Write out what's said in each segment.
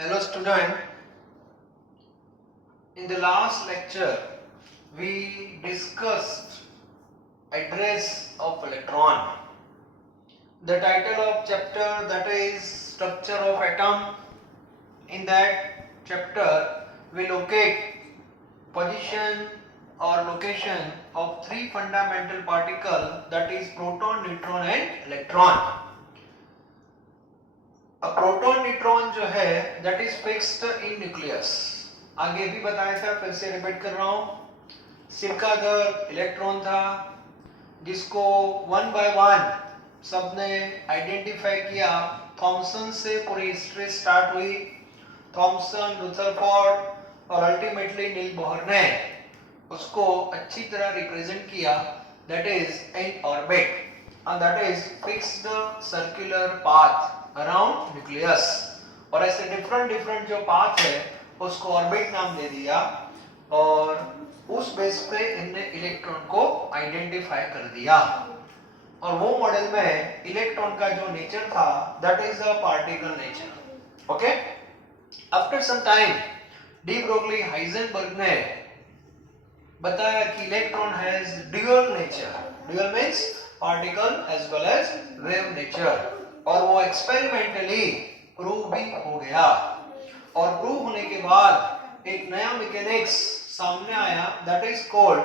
Hello student, in the last lecture we discussed address of electron. The title of chapter, that is structure of atom. In that chapter we locate position or location of three fundamental particles, that is proton, neutron and electron. अब proton neutron जो है that is fixed in nucleus. आगे भी बताया था, फिर से repeat कर रहा हूं. सिक्का दर इलेक्ट्रॉन था जिसको वन बाय वन सबने आइडेंटिफाई किया. थॉमसन से पूरी हिस्ट्री स्टार्ट हुई. थॉमसन, रुदरफोर्ड और अल्टीमेटली नील बोहर ने उसको अच्छी तरह रिप्रेजेंट किया. That is in orbit and that is fixed circular path around nucleus. और ऐसे डिफरेंट जो पाथ है उसको ऑर्बिट नाम दे दिया और उस बेस पे इनने इलेक्ट्रॉन को आइडेंटिफाई कर दिया. और वो मॉडल में इलेक्ट्रॉन का जो नेचर था that is a particle nature. Okay. After some time de Broglie Heisenberg ने बताया कि electron has dual nature. Dual means particle as well as wave nature. और वो एक्सपेरिमेंटली प्रूव भी हो गया. और प्रूव होने के बाद एक नया मैकेनिक्स सामने आया that is called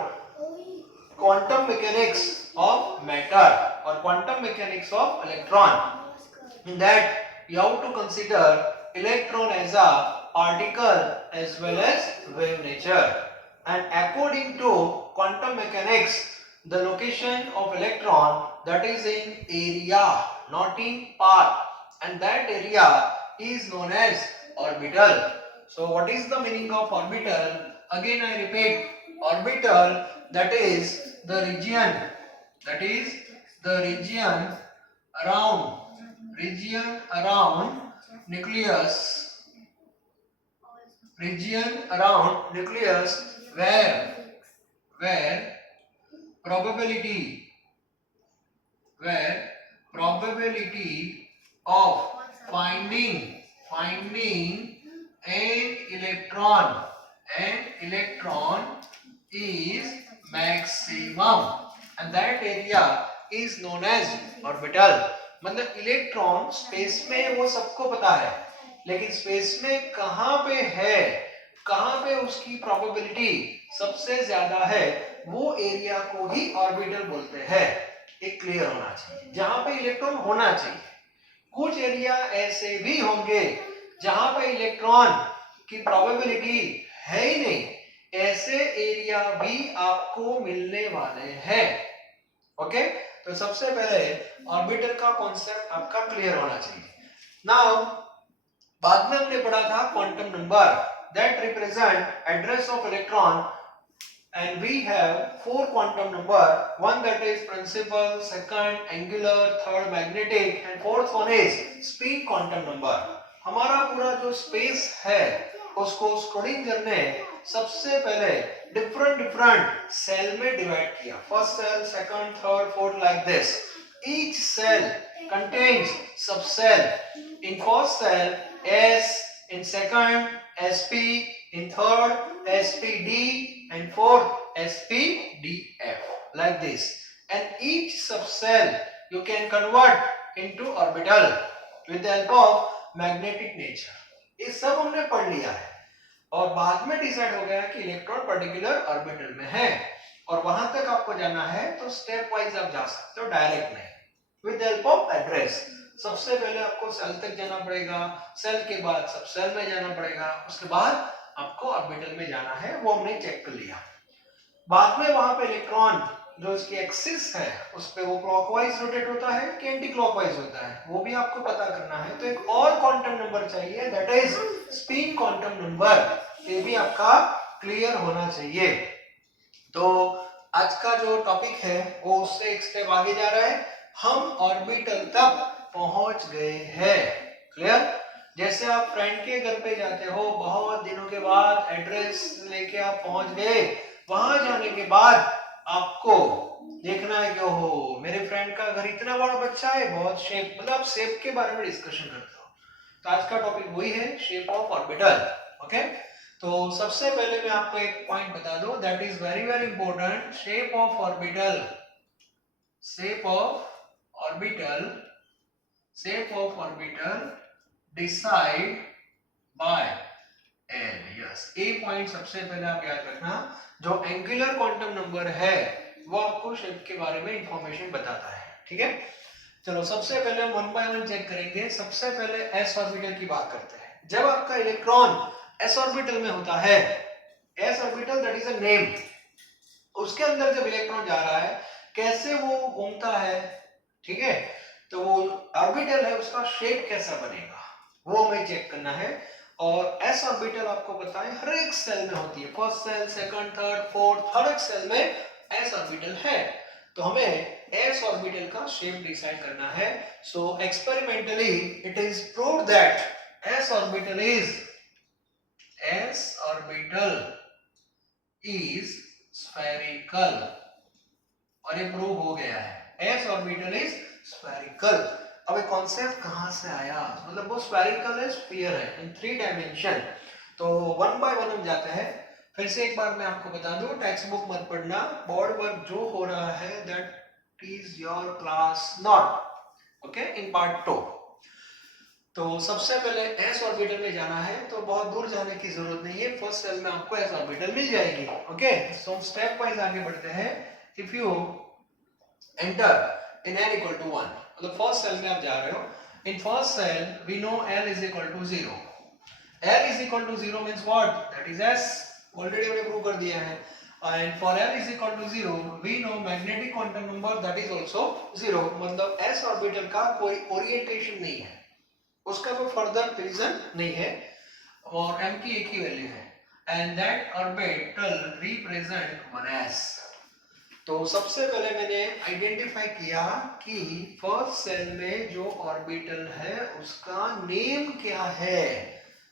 quantum mechanics of matter और quantum mechanics of electron. In that you have to consider electron as a particle as well as wave nature. And according to quantum mechanics, the location of electron that is in area, not in path, and that area is known as orbital. So what is the meaning of orbital? Again I repeat, orbital that is the region around nucleus where probability of finding an electron is maximum, and that area is known as orbital. मतलब electron space में वो सबको पता है, लेकिन space में कहां पे है, कहां पे उसकी प्रोबेबिलिटी सबसे ज्यादा है, वो एरिया को ही ऑर्बिटल बोलते हैं. एक क्लियर होना चाहिए जहां पे इलेक्ट्रॉन होना चाहिए. कुछ एरिया ऐसे भी होंगे जहां पे इलेक्ट्रॉन की प्रोबेबिलिटी है ही नहीं. ऐसे एरिया भी आपको मिलने वाले हैं. ओके. तो सबसे पहले ऑर्बिटल का कॉन्सेप्ट आपका क्लियर होना चाहिए. नाउ बाद में हमने पढ़ा था quantum number that represent address of electron, and we have four quantum number. One that is principal, second angular, third magnetic, and fourth one is spin quantum number. हमारा पूरा जो स्पेस है उसको स्क्रोडिंगर ने सबसे पहले डिफरेंट सेल में divide किया. First cell, second, third, fourth, like this. Each cell contains subcell. In first cell S, in second sp, in third spd, and fourth spdf, like this. And each subcell you can convert into orbital with the help of magnetic nature. ये सब हमने पढ़ लिया है और बाद में decide हो गया कि इलेक्ट्रॉन पर्टिकुलर ऑर्बिटल में है और वहां तक आपको जाना है तो स्टेप वाइज आप जा सकते हो, डायरेक्ट नहीं. With the help of address. सबसे पहले आपको सेल तक जाना पड़ेगा, सेल के बाद सब सेल में जाना पड़ेगा, उसके बाद आपको ऑर्बिटल में जाना है. वो हमने चेक कर लिया. बाद में वहां पे इलेक्ट्रॉन जो इसकी एक्सिस है उस पे वो क्लॉकवाइज रोटेट होता है कि एंटी क्लॉकवाइज होता है, वो भी आपको पता करना है. तो एक और क्वांटम नंबर चाहिए that is spin quantum number. ये भी आपका क्लियर होना चाहिए. तो आज का जो टॉपिक है वो उससे एक स्टेप आगे जा रहा है. हम ऑर्बिटल तक पहुंच गए हैं. क्लियर. जैसे आप फ्रेंड के घर पे जाते हो, बहुत दिनों के बाद एड्रेस लेके आप पहुंच गए, वहां जाने के बाद आपको देखना है कि ओहो मेरे फ्रेंड का घर इतना बड़ा बच्चा है, बहुत शेप, मतलब आप शेप के बारे में डिस्कशन करते हो. तो आज का टॉपिक वही है, शेप ऑफ ऑर्बिटल। ओके, तो सबसे पहले मैं आपको एक पॉइंट बता दूं, that is very very important. Shape of orbital, shape of orbital, shape of orbital decide by L. Yes, A point सबसे पहले आप याद रखना। जो एंगुलर क्वांटम नंबर है वो आपको शेप के बारे में इंफॉर्मेशन बताता है। ठीक है, चलो सबसे पहले हम वन बाय वन चेक करेंगे। सबसे पहले एस ऑर्बिटल की बात करते हैं। जब आपका इलेक्ट्रॉन एस ऑर्बिटल में होता है, S orbital that is a name, उसके अंदर जब इलेक्ट्रॉन जा रहा है कैसे वो घूमता है, ठीक है, तो वो ऑर्बिटल है उसका शेप कैसा बनेगा वो हमें चेक करना है। और एस ऑर्बिटल आपको पता है हर एक सेल में होती है, first cell, second, third, fourth, हर एक सेल में एस ऑर्बिटल है। तो हमें एस ऑर्बिटल का शेप डिसाइड करना है। So experimentally it is proved that S orbital is spherical, और ये प्रूव हो गया है, एस ऑर्बिटल इज स्फेरिकल। अब ये कॉन्सेप्ट कहां से आया, मतलब वो स्फेरिकल है, स्फीयर है इन 3 डायमेंशन। तो वन बाय वन हम जाते हैं। फिर से एक बार मैं आपको बता दूं, टेक्स्ट बुक मत पढ़ना, बोर्ड वर्क जो हो रहा है that is your class not, okay, in part 2। तो सबसे पहले एस ऑर्बिटल में जाना है, तो बहुत दूर जाने की जरूरत नहीं है, फर्स्ट सेल में आपको एस ऑर्बिटल मिल जाएगी। ओके, सो हम स्टेप वाइज आगे बढ़ते हैं। If you enter in n equal to 1, मतलब फर्स्ट सेल में आप जा रहे हो, in first cell we know l is equal to 0। l is equal to 0 means what, that is s, already हमने प्रूव कर दिया है। and for l is equal to 0 we know magnetic quantum number that is also 0, मतलब s orbital का कोई orientation नहीं है, उसका कोई फर्दर रीजन नहीं है, और m की एक ही वैल्यू है, and that orbital represent 1s। तो सबसे पहले मैंने आइडेंटिफाई किया कि फर्स्ट सेल में जो ऑर्बिटल है उसका नेम क्या है।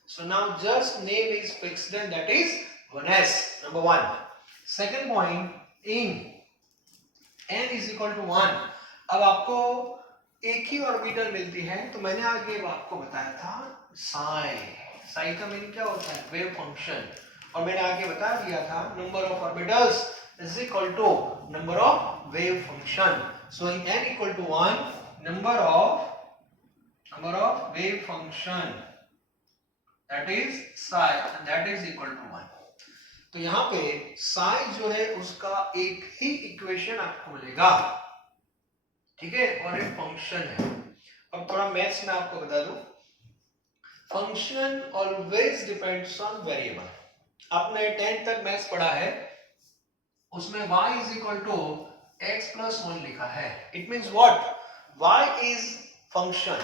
So now just name is fixed and that is 1s, number 1। Second point, in n is equal to 1, अब आपको एक ही ऑर्बिटल मिलती है, तो मैंने आगे आपको बताया था साई, साई का मीनिंग क्या होता है, वेव फंक्शन, और मैंने आगे बता दिया था number of orbitals is equal to number of wave function. So in n equal to 1, number of wave function that is psi, and that is equal to 1. तो यहाँ पे psi जो है उसका एक ही इक्वेशन आपको मिलेगा, ठीक है, और एक फंक्शन है। अब थोड़ा मैथ्स में आपको बता दूं, function always depends on variable. आपने 10th तक मैथ्स पढ़ा है, उसमें y is equal to x plus 1 लिखा है। It means what? y is function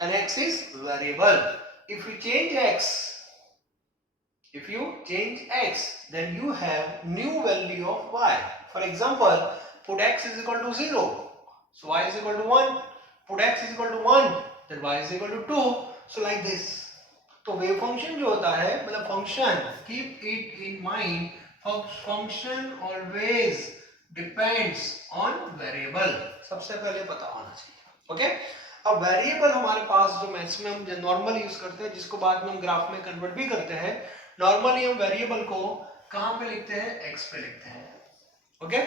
and x is variable. If you change x, then you have new value of y. For example, put x is equal to 0, so y is equal to 1. Put x is equal to 1, then y is equal to 2. So like this. तो wave function जो होता है, मतलब function, keep it in mind, function always depends on variable, सबसे पहले पता होना चाहिए। ओके, अब वेरिएबल हमारे पास जो मैथ्स में हम नॉर्मली यूज करते हैं, जिसको बाद में हम ग्राफ में कन्वर्ट भी करते हैं, नॉर्मली हम वेरिएबल को कहां पे लिखते हैं, एक्स पे लिखते हैं। ओके,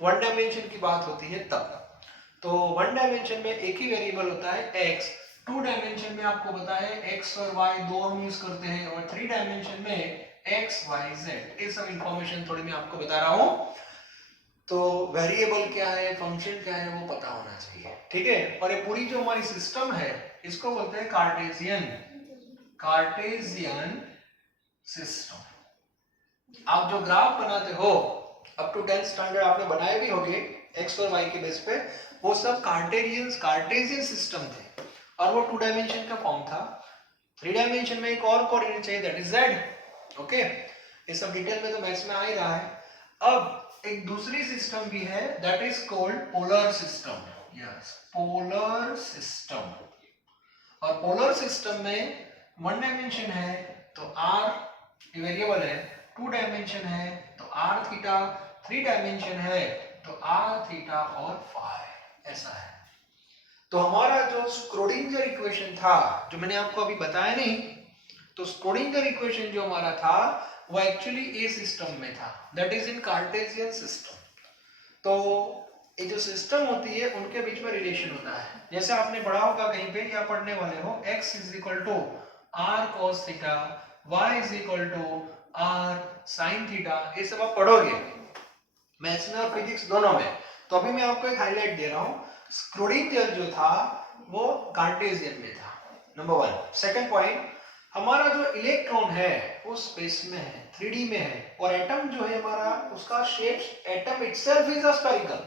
वन डायमेंशन की बात होती है तब। तो वन डायमेंशन में एक ही वेरिएबल होता है एक्स, टू डायमेंशन में आपको पता है एक्स और वाई दो हम यूज करते हैं, और थ्री डायमेंशन में एक्स वाई जेड, ये सब इंफॉर्मेशन थोड़ी मैं आपको बता रहा हूं। तो वेरिएबल क्या है, फंक्शन क्या है, वो पता होना चाहिए, ठीक है। और ये पूरी जो हमारी सिस्टम है इसको बोलते हैं कार्टेशियन सिस्टम। आप जो ग्राफ बनाते हो अप टू 10th स्टैंडर्ड आपने बनाए भी होंगे एक्स और वाई के बेस पे, वो सब कार्टेशियन सिस्टम थे, और वो 2 डायमेंशन का फॉर्म था। 3 डायमेंशन में एक और कोऑर्डिनेट चाहिए, दैट इज जेड। ओके, ये सब डिटेल में तो मैथ्स में आ ही रहा है। अब एक दूसरी सिस्टम भी है, that is called polar system. Yes, polar system. और पोलर सिस्टम में 1 डायमेंशन है तो r वेरिएबल है, 2 डायमेंशन है तो r थीटा, 3 डायमेंशन है तो r थीटा और फाई, ऐसा है। तो हमारा जो स्क्रोडिंगर इक्वेशन था, जो मैंने आपको अभी बताया नहीं, तो स्क्रोडिंगर इक्वेशन जो हमारा था वो एक्चुअली ए सिस्टम में था, that is in Cartesian system. तो ये जो सिस्टम होती है उनके बीच में रिलेशन होता है। जैसे आपने पढ़ा होगा कहीं पे, या पढ़ने वाले हो, x is equal to r cos theta, y is equal to r sine theta, ये सब आप पढ़ोगे मैथ्स में और फिजिक्स दोनों में। तो अभी मैं आपको एक हाईलाइट दे रहा हूँ, स्क्रोडिंगर जो था वो कार्टेशियन में था, नंबर 1। सेकंड पॉइंट, हमारा जो इलेक्ट्रॉन है वो स्पेस में है, 3D में है, और एटम जो है हमारा, उसका shape atom itself is a spherical.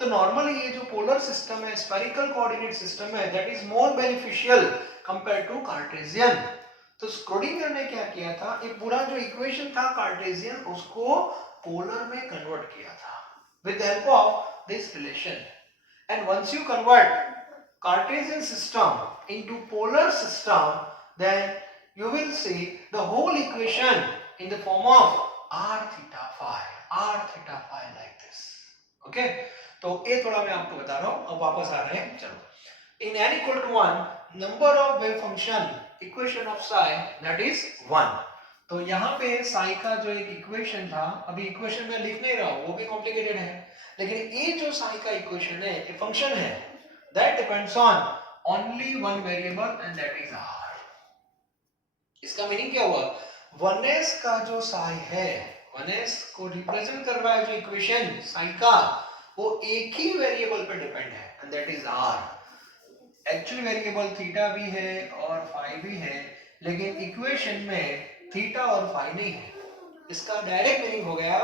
तो नॉर्मली ये जो पोलर सिस्टम है, स्फेरिकल कोऑर्डिनेट सिस्टम है, that is more beneficial compare to cartesian. तो स्क्रोडिंगर ने क्या किया था, ये पूरा जो इक्वेशन था कार्टेशियन, उसको पोलर में कन्वर्ट किया था with the help of this relation. And once you convert Cartesian system into polar system, then you will see the whole equation in the form of r theta phi like this. Okay? तो ये थोड़ा मैं आपको बता रहा हूँ, अब वापस आ रहे हैं, चलो। In n equal to 1, number of wave function equation of psi, that is 1. तो यहाँ पे साई का जो एक इक्वेशन था, अभी इक्वेशन में लिख नहीं रहा हूँ, वो भी कॉम्प्लिकेटेड है, लेकिन ये जो साई का इक्वेशन है, ये फंक्शन है, that depends on only one variable and that is r. इसका मीनिंग क्या हुआ, 1s का जो साई है, 1s को रिप्रेजेंट कर रहा है जो इक्वेशन साई का, वो एक ही वेरिएबल पे डिपेंड है and that is r. Actual variable theta भी है और फाई भी है, लेकिन इक्वेशन में थीटा और फाई नहीं है। इसका डायरेक्ट मीनिंग हो गया,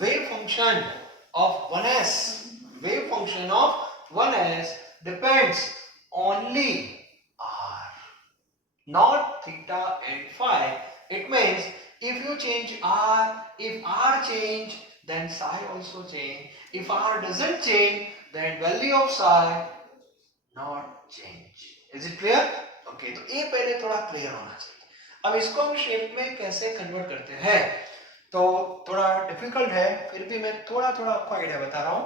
wave function of 1s, wave function of 1s depends only r, not theta and phi. It means if you change r, if r change, then psi also change. If r doesn't change, then value of psi not change. Is it clear? Okay, तो ये पहले थोड़ा clear होना चाहिए। अब इसको हम shape में कैसे कन्वर्ट करते हैं, तो थोड़ा डिफिकल्ट है, फिर भी मैं थोड़ा थोड़ा आपको आइडिया बता रहा हूँ।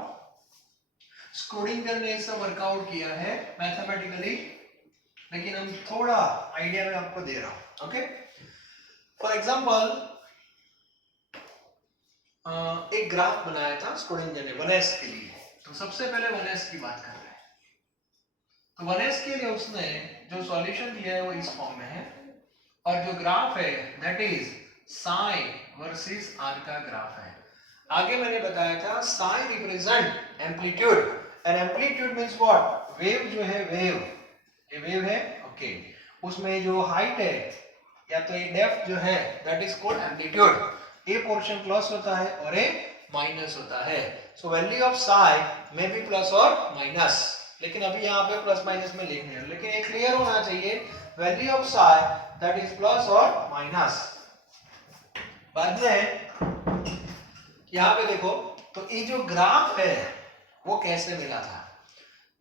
स्क्रोडिंगर ने इसे वर्कआउट किया है मैथमेटिकली, लेकिन हम थोड़ा आइडिया में आपको दे रहा हूँ। ओके, फॉर एग्जांपल एक ग्राफ बनाया था स्क्रोडिंगर ने 1s के लिए। तो सबसे पहले 1s की बात कर रहे हैं, तो 1s के लिए उसने जो सॉल्यूशन दिया है वो इस फॉर्म में है, और जो ग्राफ है that is psi versus r का ग्राफ है। आगे मैंने बताया था psi represent amplitude, and amplitude means what, wave जो है, वेव, ये वेव है, ओके, उसमें जो हाइट है या तो ये डेप्थ जो है, that is called amplitude. A portion plus होता है और ए माइनस होता है, so value of Sai may be plus और माइनस, लेकिन अभी यहाँ पे प्लस माइनस में लिख रहे हैं, लेकिन ये क्लियर होना चाहिए, value of Sai that is plus और माइनस। बाद में यहाँ पे देखो, तो ये जो ग्राफ है वो कैसे मिला था,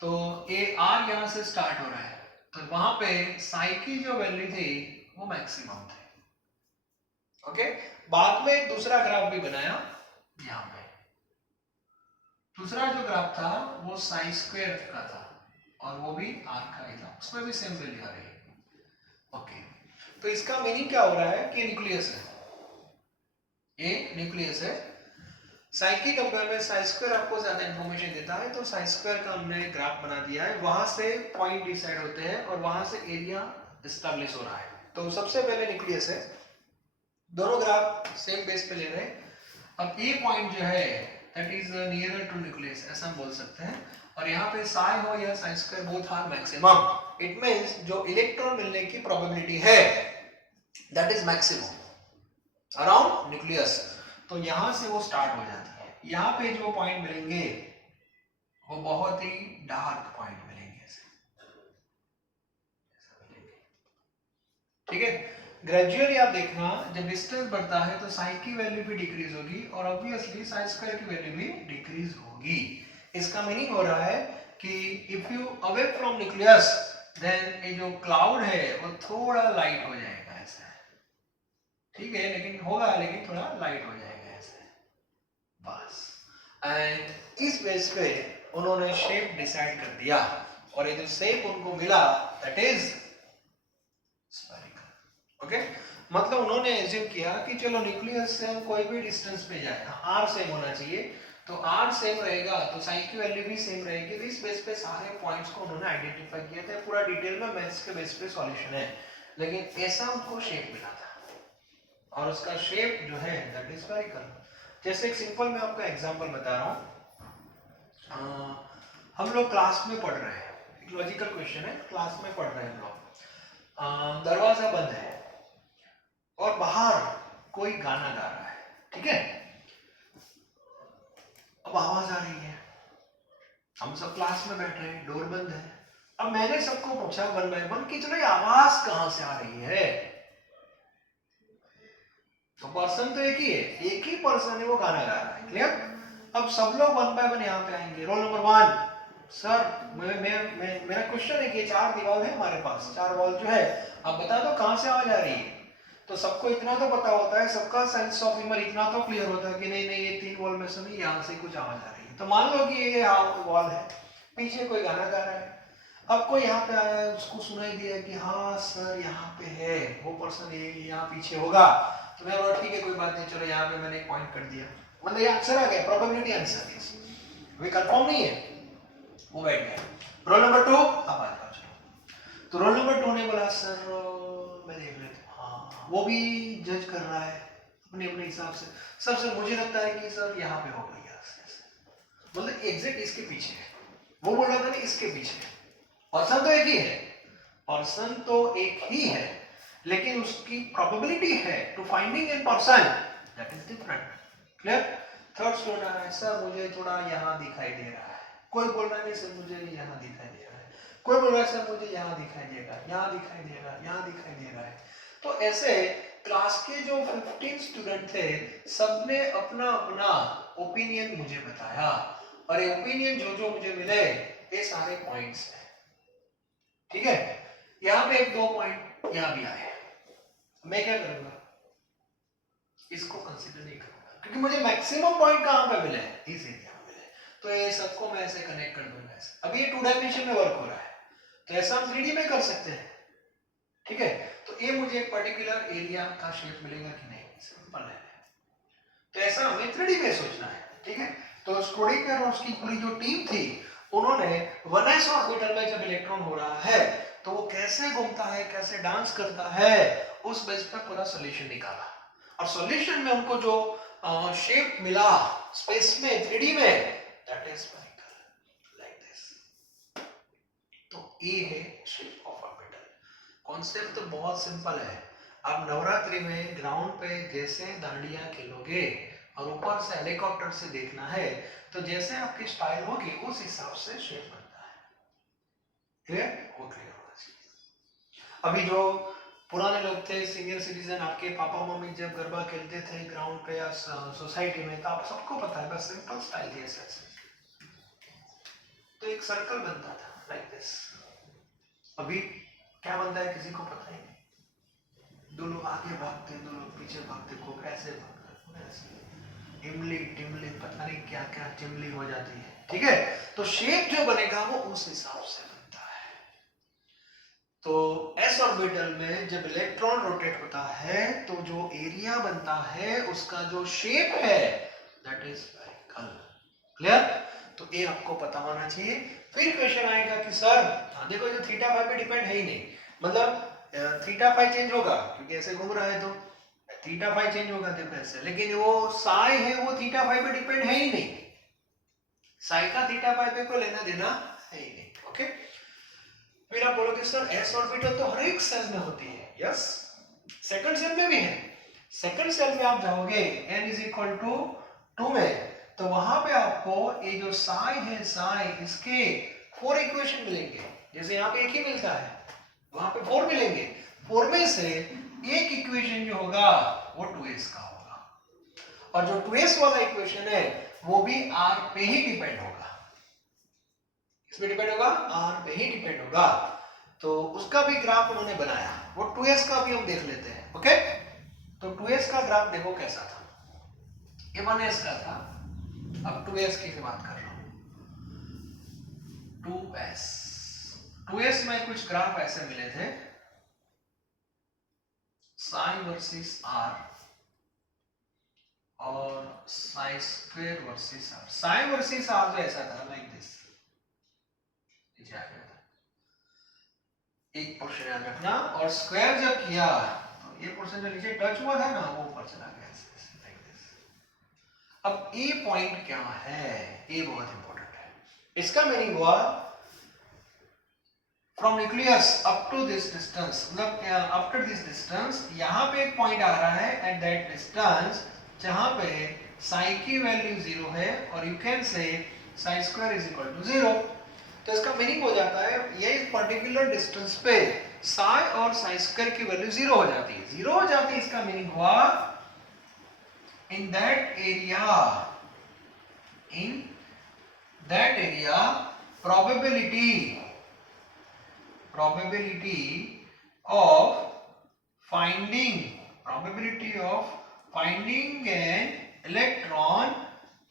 तो ये आर यहाँ से स्टार्ट हो रहा है, तो वहां पे साई की जो वैल्यू थी वो मैक्सिमम थी। ओके, बाद में दूसरा ग्राफ भी बनाया, यहाँ पे दूसरा जो ग्राफ था वो साई स्क्वायर का था, और वो भी आर का ही था, उसमें भी सेम वैल्यू आ रही है। ओके, तो इसका मीनिंग क्या हो रहा है कि न्यूक्लियस है, ये न्यूक्लियस है। साई की कंपेयर में साई स्क्वायर आपको ज्यादा इंफॉर्मेशन देता है, तो साई स्क्वायर का हमने ग्राफ बना दिया है, वहां से पॉइंट डिसाइड होते हैं और वहां से एरिया एस्टैब्लिश हो रहा है। तो सबसे पहले न्यूक्लियस है, दोनों ग्राफ सेम बेस पे ले रहे हैं। अब ये पॉइंट जो है that is nearer to nucleus, ऐसा हम बोल सकते हैं, और यहाँ पे साई हो या psi square both are maximum, it means जो इलेक्ट्रॉन मिलने की प्रोबेबिलिटी है that is maximum around nucleus. तो यहां से वो स्टार्ट हो जाती है, यहाँ पे जो पॉइंट मिलेंगे वो बहुत ही डार्क पॉइंट मिलेंगे, ठीक है। ग्रेजुअली आप देखना, जब डिस्टेंस बढ़ता है तो साई की वैल्यू भी डिक्रीज होगी, और ऑब्वियसली साई स्क्वायर की वैल्यू भी डिक्रीज होगी। इसका मीनिंग हो रहा है कि if you away from nucleus, then ये जो क्लाउड है वो थोड़ा लाइट हो जाएगा ऐसा, ठीक है, लेकिन होगा, लेकिन थोड़ा लाइट हो जाएगा ऐसे, बस। एंड इस बेस पे उन्होंने शेप डिसाइड कर दिया और ये जो शेप उनको मिला दैट इज स्फेरिकल। ओके, मतलब उन्होंने एज्यूम किया कि चलो न्यूक्लियस से हम कोई भी डिस्टेंस पे जाए, आर सेम होना चाहिए, तो आर सेम रहेगा तो साइन की वैल्यू भी सेम रहेगी। तो इस बेस पे सारे पॉइंट्स को उन्होंने आइडेंटिफाई किया था। पूरा डिटेल में मैथ्स के बेस पे सॉल्यूशन है, लेकिन ऐसा उनको शेप मिला था और उसका शेप जो है दैट इज स्फेरिकल। जैसे एक सिंपल मैं आपका एग्जांपल बता रहा हूँ। हम लोग क्लास में पढ़ रहे हैं, एक लॉजिकल क्वेश्चन है, क्लास में पढ़ रहे हैं हम लोग, दरवाजा बंद है और बाहर कोई गाना गा रहा है, ठीक है। अब आवाज आ रही है, हम सब क्लास में बैठे हैं, डोर बंद है। अब मैंने सबको पूछा वन बाय वन कि चलो ये आवाज कहां से आ रही है, तो पर्सन तो एक ही है, एक ही पर्सन है, वो गाना गा रहा है, क्लियर। अब सब लोग वन बाय वन यहाँ पे आएंगे। रोल नंबर 1, सर मेरा क्वेश्चन है कि 4 दीवार है हमारे पास, 4 वॉल जो है, आप बता दो कहां से आवाज आ रही है। तो सबको इतना तो पता होता है, सबका सेंस ऑफ ह्यूमर इतना तो क्लियर होता है कि नहीं नहीं ये 3 वॉल में से नहीं, यहाँ से कुछ आवाज आ रही है। तो मान लो कि ये वॉल है, पीछे कोई गाना गा रहा है। अब कोई यहाँ पे आया है, उसको सुनाई दिया कि हाँ सर यहाँ पे है, वो पर्सन ये यहाँ पीछे होगा। तो मैं बोला ठीक है कोई बात नहीं, चलो यहाँ पे मैंने एक पॉइंट कर दिया, मतलब ये आंसर आ गया, प्रोबेबिलिटी आंसर है, वे कंफर्म नहीं है, वो बैठ गया। रोल नंबर 2 अब आ जाओ चलो। तो रोल नंबर 2 ने बोला सर मैं देख लेता हूँ। हाँ, वो भी जज कर रहा है अपने अपने हिसाब से। सर मुझे लगता है कि सर यहाँ पे होगा, मतलब एग्जैक्ट इसके पीछे है, वो बोल रहा था ना इसके पीछे। पर्सन तो एक ही है, पर्सन तो एक ही है, लेकिन उसकी प्रोबेबिलिटी है to finding in person that is different, clear. Third student आ रहा है, सर मुझे थोड़ा यहाँ दिखाई दे रहा है। कोई बोल रहा है नहीं सर मुझे यहाँ दिखाई दे रहा है, कोई बोल रहा है सर मुझे यहाँ दिखाई देगा, यहाँ दिखाई देगा, यहाँ दिखाई दे रहा है। तो ऐसे क्लास के जो 15 स्टूडेंट थे, सबने अपना अपना ओपिनियन मुझे बताया और ये ओपिनियन जो जो मुझे मिले ये सारे पॉइंट्स हैं, ठीक है। यहाँ पे 1-2 पॉइंट यहाँ भी आए, मैं क्या करूंगा, इसको कंसीडर नहीं करूंगा क्योंकि मुझे मैक्सिमम पॉइंट कहां पे मिले हैं, इस एरिया में मिले। तो ये सबको मैं ऐसे कनेक्ट कर दूंगा ऐसे। अभी ये 2 डायमेंशन में वर्क हो रहा है, तो ऐसा हम 3D में कर सकते हैं, ठीक है। तो ये मुझे एक पर्टिकुलर एरिया का शेप मिलेगा कि नहीं, सिंपल है। तो ऐसा हमें 3D में सोचना है, ठीक है। तो स्क्रोडिंगर और उसकी पूरी जो टीम थी, उन्होंने 1s ऑर्बिटल में जब इलेक्ट्रॉन हो रहा है तो वो कैसे घूमता है, कैसे डांस करता है, उस बेस पर पूरा सॉल्यूशन निकाला। और सॉल्यूशन में उनको जो शेप मिला स्पेस में 3D में, that is spherical like this. तो ये है शेप ऑफ ऑर्बिटल। कॉन्सेप्ट तो बहुत सिंपल है। आप नवरात्रि में ग्राउंड पे जैसे दांडिया खेलोगे और ऊपर से हेलीकॉप्टर से देखना है, तो जैसे आपकी स्टाइल होगी उस हिसाब से शेप बनता है, क्लियर, वो क्लियर होना चाहिए। अभी जो पुराने लोग थे, सीनियर सिटीजन, आपके पापा मम्मी जब गरबा खेलते थे ग्राउंड पे या सोसाइटी में, तो आप सबको पता है बस सिंपल स्टाइल थी ऐसे, तो एक सर्कल बनता था लाइक दिस। अभी क्या बनता है किसी को पता ही नहीं, 2 लोग आगे भागते, 2 लोग पीछे भागते, को ऐसे भागते, ऐसे इमली टिमली पता नहीं क्या क्या चिमली हो जाती है, ठीक है। तो शेप जो बनेगा वो उस हिसाब से बनता है। तो एस ऑर्बिटल में जब इलेक्ट्रॉन रोटेट होता है तो जो एरिया बनता है उसका जो शेप है दैट इज स्फेरिकल, क्लियर। तो ये आपको पता होना चाहिए। फिर क्वेश्चन आएगा कि सर देखो जो थीटा फाई पे डिपेंड है ही नहीं, मतलब थीटा फाई चेंज होगा क्योंकि ऐसे घूम रहा है तो थीटा फाई चेंज होगा देखो ऐसे, लेकिन वो साई है वो थीटा फाई पे डिपेंड है ही नहीं, साई का थीटा फाई पे कोई लेना देना है ही नहीं, ओके। फिर आप बोलोगे सर एस ऑर्बिटल तो हर एक सेल में होती है, यस, सेकंड सेल में भी है। सेकंड सेल में आप जाओगे n इज इक्वल टू 2 में, तो वहां पे आपको ये जो साई है, साई इसके 4 इक्वेशन मिलेंगे, जैसे यहाँ पे एक ही मिलता है वहां पे 4 मिलेंगे। 4 में से एक इक्वेशन जो होगा वो 2s का होगा, और जो 2s वाला इक्वेशन है वो भी r पे ही डिपेंड होगा, किस पे डिपेंड होगा, r पे ही डिपेंड होगा। तो उसका भी ग्राफ उन्होंने बनाया, वो 2s का भी हम देख लेते हैं, ओके। तो 2s का ग्राफ देखो कैसा था, ये 1s का था, अब 2s की बात कर रहा हूं। 2s 2s में कुछ ग्राफ ऐसे मिले थे, साई वर्सेस आर और psi square versus r. Psi versus r तो ऐसा था लाइक दिस, एक पोर्शन याद रखना, और स्क्वायर जब किया तो ये पोर्शन जो नीचे टच हुआ था ना वो ऊपर चला गया ऐसे लाइक दिस। अब ए पॉइंट क्या है, ये बहुत इंपॉर्टेंट है। इसका मीनिंग हुआ from nucleus up to this distance, मतलब आफ्टर दिस डिस्टेंस यहाँ पे एक पॉइंट आ रहा है एट दैट डिस्टेंस जहां पे साई की वैल्यू 0 है और you can say psi square is equal to 0। तो इसका मीनिंग हो जाता है ये इस पर्टिकुलर डिस्टेंस पे साई और साई स्क्वायर की वैल्यू 0 हो जाती है। 0 हो जाती है इसका मीनिंग हुआ in that area probability of finding an electron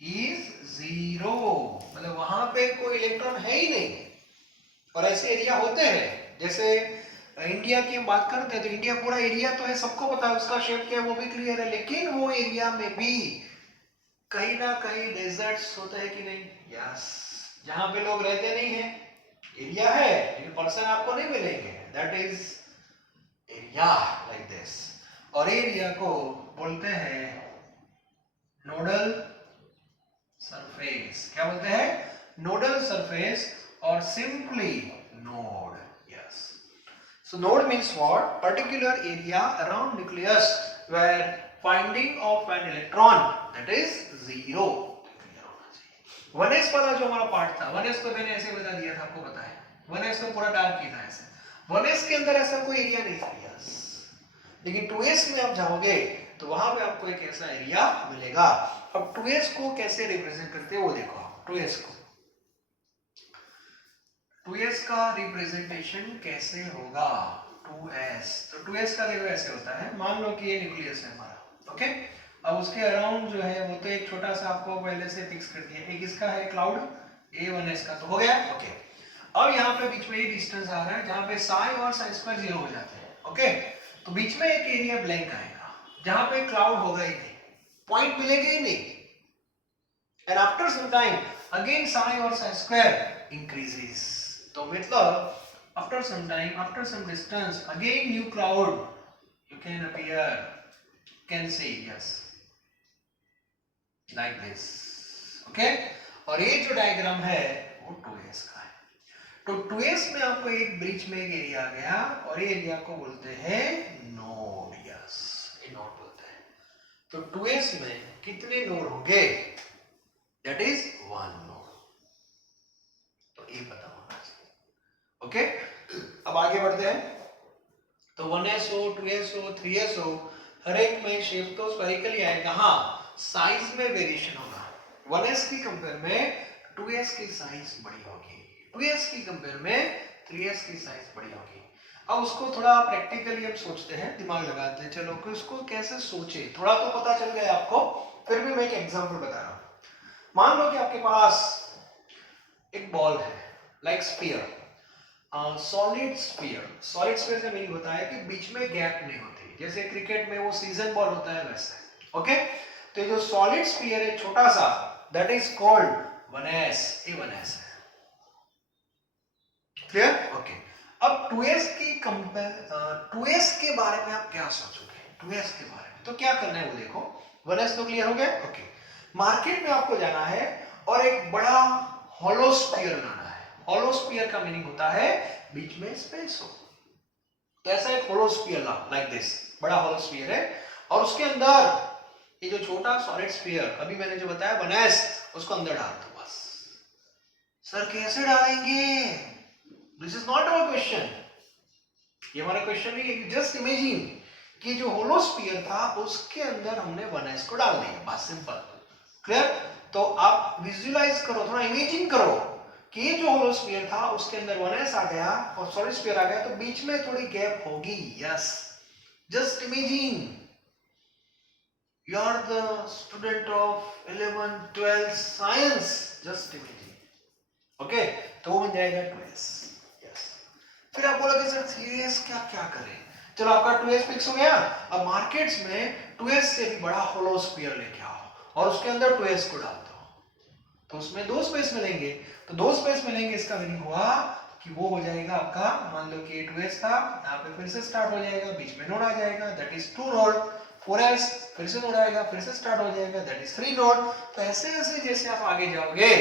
is 0, मतलब वहां पे कोई इलेक्ट्रॉन है ही नहीं। और ऐसे एरिया होते हैं, जैसे इंडिया की हम बात करते हैं तो इंडिया पूरा एरिया तो है, सबको पता है उसका शेप क्या है वो भी क्लियर है, लेकिन वो एरिया में भी कहीं ना कहीं डेजर्ट्स होते हैं कि नहीं, यस, जहां पे लोग रहते नहीं है, एरिया है लेकिन पर्सन आपको नहीं मिलेंगे, that is area like this. और एरिया को बोलते हैं नोडल सरफेस। क्या बोलते हैं? नोडल सरफेस और simply node, yes. So node means what? Particular area around nucleus where finding of an electron that is 0। 1s वाला जो हमारा पार्ट था, 1s तो मैंने ऐसे बता दिया था, आपको पता है 1s तो पूरा डार्क ही था ऐसे, 1s के अंदर ऐसा कोई एरिया नहीं था, यस। लेकिन 2s में आप जाओगे तो वहां पे आपको एक ऐसा एरिया मिलेगा। अब 2s को कैसे रिप्रेजेंट करते हैं वो देखो। 2s का रिप्रेजेंटेशन कैसे होगा? 2s, तो 2s का देखो ऐसे होता है, मान लो कि ये न्यूक्लियस है हमारा, ओके। अब उसके अराउंड जो है वो तो एक छोटा सा आपको पहले से फिक्स कर दिया, एक इसका है क्लाउड A1s का, तो हो गया, ओके। अब यहाँ पे बीच में एक डिस्टेंस आ रहा है जहाँ पे साई और साई स्क्वायर 0 हो जाते हैं, ओके। तो बीच में एक एरिया ब्लैंक आएगा जहाँ पे क्लाउड होगा ही नहीं, पॉइंट मिलेगा ही नहीं। And after some time again psi और साई स्क्वायर इंक्रीजेस, तो मतलब after some time, after some distance again new cloud you can appear, can say yes like this, okay। और ये जो डायग्राम है वो 2s का है। तो 2s में आपको एक ब्रिज में एक एरिया आ गया और ये एरिया को बोलते हैं नोड, यस, ये नोड बोलते हैं। तो 2s में कितने नोड होंगे? दैट इज 1 नोड, तो ये पता होना चाहिए, ओके। अब आगे बढ़ते हैं। तो 1s हो, 2s हो, 3s हो, हर एक में शेप तो स्फेरिकली आएगा, हाँ साइज में वेरिएशन होगा। 1s की कंपेयर में 2s की साइज बड़ी होगी, 2s की कंपेयर में 3s की साइज बड़ी होगी। अब उसको थोड़ा प्रैक्टिकली हम सोचते हैं, दिमाग लगाते हैं, चलो कि उसको कैसे सोचे, थोड़ा तो पता चल गया आपको, फिर भी मैं एक एग्जांपल बता रहा हूँ। मान लो कि आपके पास एक बॉल है लाइक स्फीयर, सॉलिड स्फीयर से मीनिंग होता है कि बीच में गैप नहीं होती, जैसे क्रिकेट में वो सीजन बॉल होता है वैसे, ओके। तो जो सॉलिड स्फीयर है छोटा सा, दैट इज कॉल्ड 1s, ये 1s है, क्लियर, ओके। अब 2s की 2s के बारे में आप क्या सोचोगे? 2s के बारे में तो क्या करना है वो देखो। 1s तो क्लियर हो गया, ओके। मार्केट में आपको जाना है और एक बड़ा हॉलो स्फीयर लाना है। हॉलो स्फीयर का मीनिंग होता है बीच में स्पेस हो, तो ऐसा एक हॉलो स्फीयर लाइक दिस, बड़ा हॉलो स्फीयर है और उसके अंदर ये जो छोटा सॉलिड स्फीयर अभी मैंने जो बताया 1s, उसको अंदर डाल दो बस। सर कैसे डालेंगे? This is not our question, ये हमारा क्वेश्चन नहीं है, जस्ट इमेजिन कि जो होलो स्फीयर था उसके अंदर हमने 1s को डाल दिया, बस सिंपल, क्लियर। तो आप विजुअलाइज करो, थोड़ा इमेजिन करो कि ये जो होलो स्फीयर था उसके अंदर 1s आ गया और सॉलिड स्फीयर आ गया, तो बीच में थोड़ी गैप होगी, yes. Just imagine, you are the student of 11th 12th science, just imagine, okay। तो वो बन जाएगा 2s। यस। फिर आप बोलोगे सर 3s क्या क्या करें? चलो आपका 2s फिक्स हो गया। अब मार्केट्स में 2s से भी बड़ा होलो स्फीयर लेके आओ और उसके अंदर 2s को डाल दो, तो उसमें दो स्पेस मिलेंगे। तो दो स्पेस मिलेंगे, इसका मीनिंग हुआ कि वो हो जाएगा आपका, मान लो कि 2s था, यहाँ पे फिर से स्टार्ट हो जाएगा, बीच में नोड आ जाएगा, दैट इज 2 नोड। 4s फिर से नोड आएगा, फिर से स्टार्ट हो जाएगा, दैट इज 3 नोड। तो ऐसे ऐसे जैसे आप आगे जाओगे,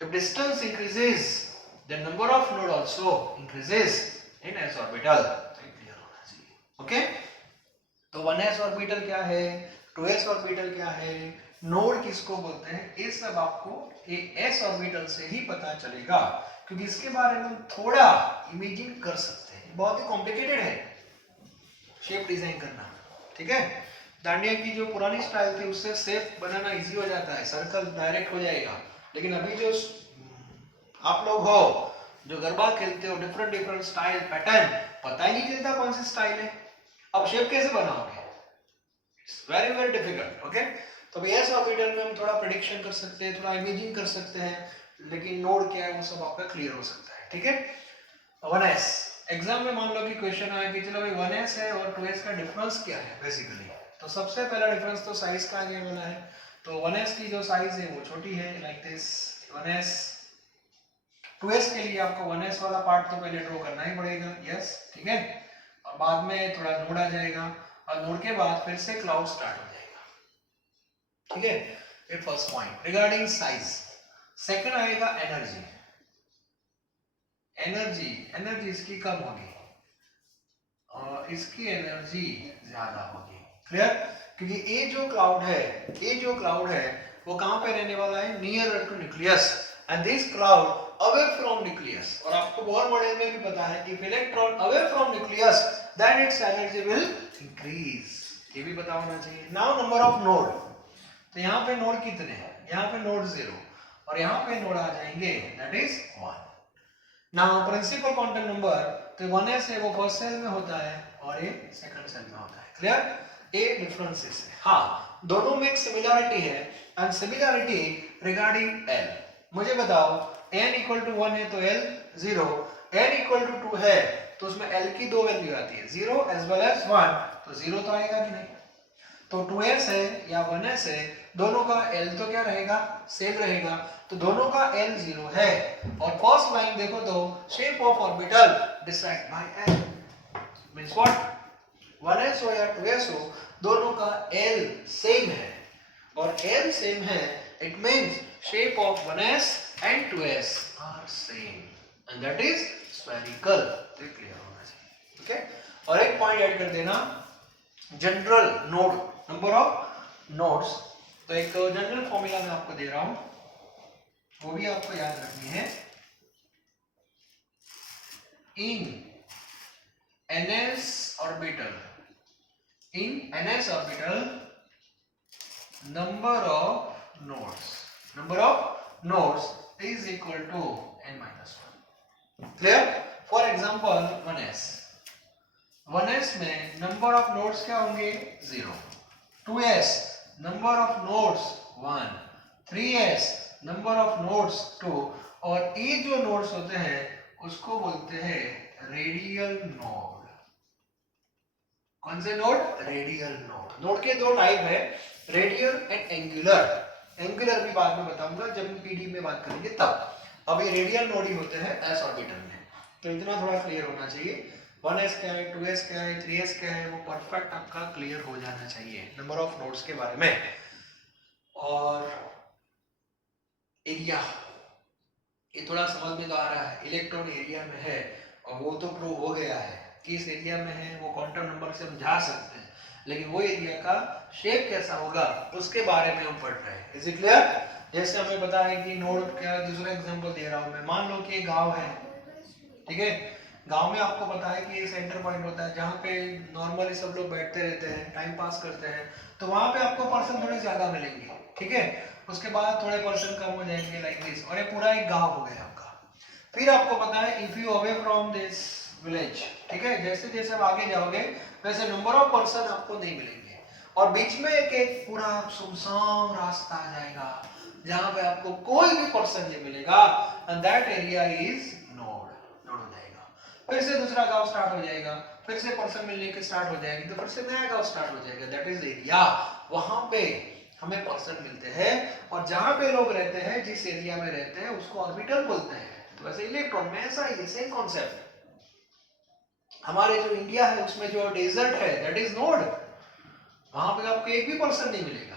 if distance increases the number of node also increases in s orbital। तो क्लियर होना चाहिए। ओके, तो 1s ऑर्बिटल क्या है, 2s ऑर्बिटल क्या है, नोड किसको बोलते हैं, ये सब आपको s ऑर्बिटल से ही पता चलेगा, क्योंकि इसके बारे में थोड़ा इमेजिन कर सकते हैं। बहुत ही कॉम्प्लिकेटेड है शेप डिजाइन करना, ठीक है। दांडिया की जो पुरानी स्टाइल थी उससे शेप बनाना इजी हो जाता है, सर्कल डायरेक्ट हो जाएगा। लेकिन अभी जो आप लोग हो जो गरबा खेलते हो, डिफरेंट डिफरेंट स्टाइल पैटर्न, पता ही नहीं चलता कौन सी स्टाइल है, अब शेप कैसे बनाओगे, it's very very difficult. Okay, तो एस ऑर्बिटल में हम थोड़ा प्रेडिक्शन कर सकते हैं, थोड़ा इमेजिंग कर सकते हैं, लेकिन नोड क्या है वो सब आपका क्लियर हो सकता है, ठीक है। 1s एग्जाम में मान लो कि क्वेश्चन आया कि चलो भाई 1s है और 2s का डिफरेंस क्या है बेसिकली, तो सबसे पहला डिफरेंस तो साइज का आगे वाला है। तो 1s की जो साइज है वो छोटी है, लाइक दिस 1s। 2s के लिए आपको 1s वाला पार्ट तो पहले ड्रॉ करना ही पड़ेगा, यस, ठीक है, और बाद में थोड़ा नोड आ जाएगा, और नोड के बाद फिर से क्लाउड स्टार्ट हो जाएगा, ठीक है। ये first point regarding size. Second आएगा एनर्जी। एनर्जी एनर्जी इसकी कम होगी और इसकी एनर्जी ज्यादा होगी, क्लियर। क्योंकि ये जो क्लाउड है वो कहां पे रहने वाला है, near to nucleus, and this cloud away from nucleus. और आपको बोर मॉडल में भी पता है कि if electron away from nucleus then its energy will increase, ये भी पता होना चाहिए। नाउ नंबर ऑफ नोड, तो यहाँ पे नोड कितने हैं, यहाँ पे नोड 0 और यहाँ पे नोड आ जाएंगे, that is 1। Now principal quantum number, तो 1s है वो फर्स्ट सेल में होता है और ये सेकंड सेल में होता है, क्लियर। ए डिफरेंसेस है, हाँ दोनों में एक सिमिलरिटी है, एंड सिमिलरिटी रिगार्डिंग l। मुझे बताओ n इक्वल टू 1 है तो l 0, n इक्वल टू 2 है तो उसमें l की दो वैल्यू आती है, 0 एज वेल एज 1, तो 0 तो आएगा कि नहीं। तो 2s है या 1s है, दोनों का l तो क्या रहेगा, सेम रहेगा, तो दोनों का l 0 है। और फर्स्ट लाइन देखो तो shape of orbital decide by l, means what, 1s हो या 2s हो, दोनों का l सेम है, और l सेम है, it means shape of 1s and 2s are same, and that is spherical. तो क्लियर होना चाहिए, ओके। और एक पॉइंट ऐड कर देना, general node, number of nodes, तो एक जनरल फॉर्मूला मैं आपको दे रहा हूं, वो भी आपको याद रखनी है। इन ns orbital, in ns orbital number of nodes is equal to n minus 1, clear। for example 1s में नंबर ऑफ नोड्स क्या होंगे, 0, 2s number of nodes 1, 3s number of nodes 2, और ये जो नोड्स होते हैं उसको बोलते हैं रेडियल नोड। कौन से नोड, रेडियल नोड। नोड के दो टाइप है, रेडियल एंड एंगुलर। एंगुलर भी बाद में बताऊंगा जब हम पीडी में बात करेंगे तब, अब ये रेडियल नोड ही होते हैं एस ऑर्बिटल में। तो इतना थोड़ा क्लियर होना चाहिए, 1s क्या है, 2s क्या है, 3s क्या है, वो परफेक्ट आपका क्लियर हो जाना चाहिए नंबर ऑफ नोड्स के बारे में। और एरिया, ये थोड़ा समझ में तो आ रहा है, इलेक्ट्रॉन एरिया में है और वो तो प्रूव हो गया है कि इस एरिया में है, वो क्वांटम नंबर से हम जा सकते हैं, लेकिन वो एरिया का शेप कैसा होगा उसके बारे में हम पढ़ रहे हैं। Is it clear. जैसे हमें पता है कि नोड क्या, दूसरा एग्जांपल दे रहा हूं मैं, मान लो कि गांव है, ठीक है, गांव में आपको पता है कि ये सेंटर पॉइंट होता है जहाँ पे नॉर्मली सब लोग बैठते रहते हैं, टाइम पास करते हैं, तो वहां पे आपको पर्सन थोड़े ज्यादा मिलेंगे, ठीक है, उसके बाद थोड़े पर्सन कम हो जाएंगे, लाइक दिस, और ये पूरा एक गांव हो गया आपका। फिर आपको पता है if you away from this village, ठीक है, जैसे जैसे आप आगे जाओगे वैसे नंबर ऑफ पर्सन आपको नहीं मिलेंगे, और बीच में एक पूरा सुनसान रास्ता आ जाएगा, जहां पे आपको कोई भी पर्सन नहीं मिलेगा and that area is node हो जाएगा। फिर से दूसरा गांव स्टार्ट हो जाएगा, फिर से पर्सन मिलने के स्टार्ट हो जाएगी, तो फिर से नया गांव स्टार्ट हो जाएगा, दैट इज एरिया। वहां पे हमें पर्सन मिलते हैं और जहां पे लोग रहते हैं, जिस एरिया में रहते हैं, उसको ऑर्बिटल बोलते हैं। तो वैसे इलेक्ट्रॉन में ऐसा ही सेम कॉन्सेप्ट। हमारे जो इंडिया है उसमें जो डेजर्ट है दैट इज नोड, वहां पे आपको एक भी पर्सन नहीं मिलेगा।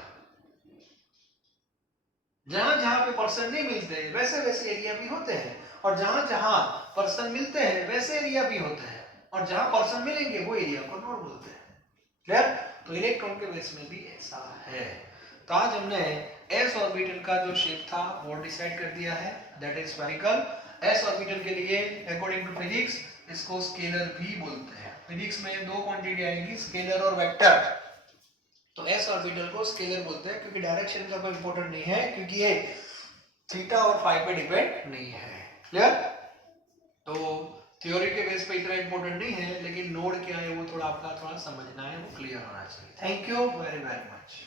जहां जहां पे पर्सन नहीं मिलते वैसे वैसे एरिया भी होते हैं, और जहां जहां पर्सन मिलते हैं वैसे एरिया भी होते हैं, और जहां पर्सन मिलेंगे वो एरिया को नोड बोलते हैं। क्लियर? तो इलेक्ट्रॉन के बेस में भी ऐसा है। तो आज हमने एस ऑर्बिटल का जो शेप था वो डिसाइड कर दिया है, that is spherical. S orbital के लिए अकॉर्डिंग टू फिजिक्स इसको स्केलर भी बोलते हैं। फिजिक्स में दो क्वांटिटी आएगी, स्केलर और वेक्टर। तो एस ऑर्बिटल को स्केलर बोलते हैं क्योंकि डायरेक्शन का कोई इंपॉर्टेंट नहीं है, क्योंकि ये थीटा और फाई पे डिपेंड नहीं है। क्लियर? तो थ्योरी के बेस पे इतना इंपॉर्टेंट नहीं है, लेकिन नोड क्या है वो थोड़ा आपका थोड़ा समझना है, वो क्लियर होना चाहिए। Thank you very very much.